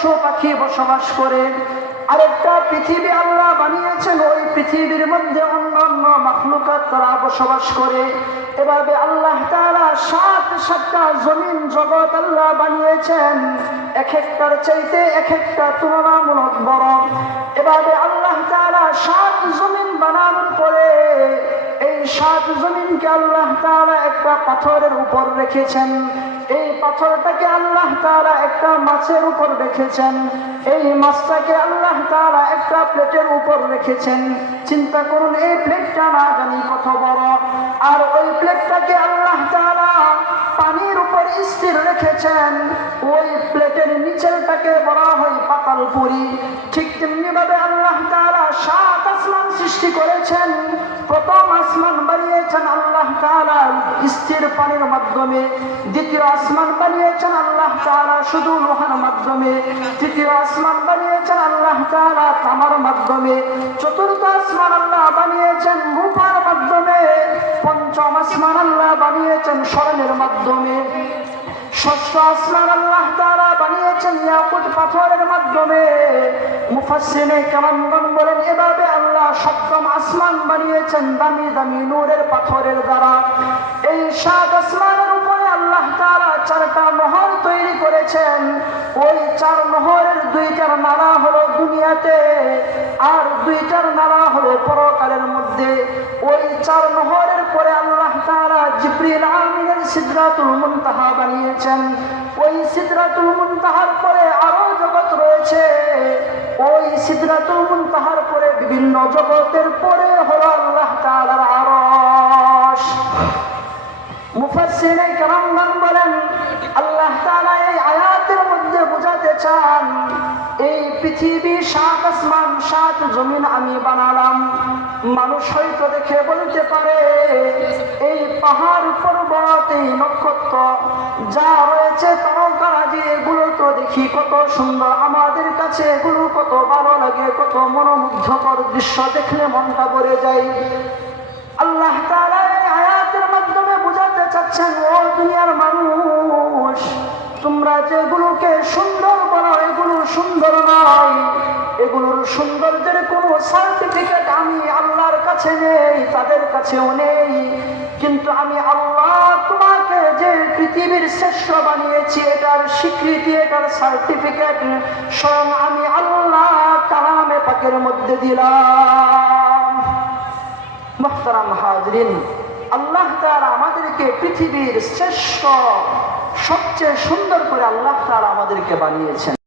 পশু পাখি বসবাস করে। আরেকটা পৃথিবী আল্লাহ বানিয়েছেন, ওই পৃথিবীর মধ্যে অন্যান্য মাখলুকাত তারা বসবাস করে। এভাবে আল্লাহ তারা সাত সাতটা জমিন জগৎ আল্লাহ বানিয়েছেন। এক একটার চাইতে এক একটা তুলনামূলক বড়। এভাবে আল্লাহ তারা সাত জমিন বানানোর পরে এই সাত জমিনকে আল্লাহ তারা একটা পাথরের উপর রেখেছেন। এই পাথরটাকে আল্লাহ তাআলা একটা মাছের উপর রেখেছেন। এই মাছটাকে আল্লাহ তাআলা একটা প্লেটের উপর রেখেছেন। চিন্তা করুন, এই প্লেটটা না জানি কত বড়। আর ওই প্লেটটাকে আল্লাহ তাআলা পানির উপর স্থির রেখেছেন। ওই প্লেটের নিচেরটাকে বলা হয় পাতালপুরি। ঠিক তেমনি ভাবে সৃষ্টি করেছেন, প্রথম আসমান বানিয়েছেন আল্লাহ তাআলা, স্থির পানির মাধ্যমে। দ্বিতীয় আসমান বানিয়েছেন আল্লাহ তাআলা, শুধু লোহার মাধ্যমে। তৃতীয় আসমান বানিয়েছেন আল্লাহ তাআলা, তামার মাধ্যমে। চতুর্থ আসমান আল্লাহ বানিয়েছেন রূপার মাধ্যমে। পঞ্চম আসমান আল্লাহ বানিয়েছেন স্মরণের মাধ্যমে। ষষ্ঠ আসমান আল্লাহ তাআলা বানিয়েছেন পাথরের মাধ্যমে। মুফাসসিরে কেমন বলেন এভাবে আল্লাহ সপ্তম আসমান বানিয়েছেন দামি দামি নূরের পাথরের দ্বারা। এই সাত আসমানের উপরে আল্লাহ তাআলা চারটা মহল তৈরি করেছেন। ওই চার নহরের দুইটার নালা হলো দুনিয়াতে আর দুইটার নালা হলো পরকালের মধ্যে। ওই চার নহরের পরে আল্লাহ তাআলা জিব্রিল আমিনের সিদরাতুল মুনতাহা বানিয়েছেন। ওই সিদরাতুল মুনতাহার পরে আরও জগৎ রয়েছে। ওই সিদরাতুল মুনতাহার পরে বিভিন্ন জগতের পরে তাআলার আরশ। মুফাসসিরে কেরামগণ বলেন, আল্লাহ তাআলা এই আয়াতের মধ্যে বোঝাতে চান, এই পৃথিবী সাত আসমান, সাত জমিন আমি বানালাম। মানুষ হয়তো দেখে বলতে পারে, এই পাহাড় পর্বত, এই নক্ষত্র যা রয়েছে তারকারাজি এগুলো তো দেখি কত সুন্দর। আমাদের কাছে এগুলো কত ভালো লাগে, কত মনোমুগ্ধকর দৃশ্য দেখলে মনটা ভরে যায়। আল্লাহ আয়াতের মাধ্যমে বোঝাতে চাচ্ছেন, ও দুনিয়ার মানুষ, তোমরা যেগুলোকে সুন্দর বলো এগুলো সুন্দর নয়। এগুলোর সৌন্দর্যের কোনো সার্টিফিকেট আমি আল্লাহর কাছে নেই, তাদের কাছেও নেই। কিন্তু আমি আল্লাহ তোমাকে যে পৃথিবীর শ্রেষ্ঠ বানিয়েছি, এটার স্বীকৃতি, এটার সার্টিফিকেট স্বয়ং আমি আল্লাহ কালামে পাকের মধ্যে দিলাম। মোহতারাম হাজরিন আল্লাহ তাআলা আমাদেরকে পৃথিবীর শ্রেষ্ঠ সবচেয়ে সুন্দর করে আল্লাহ তারা আমাদেরকে বানিয়েছেন।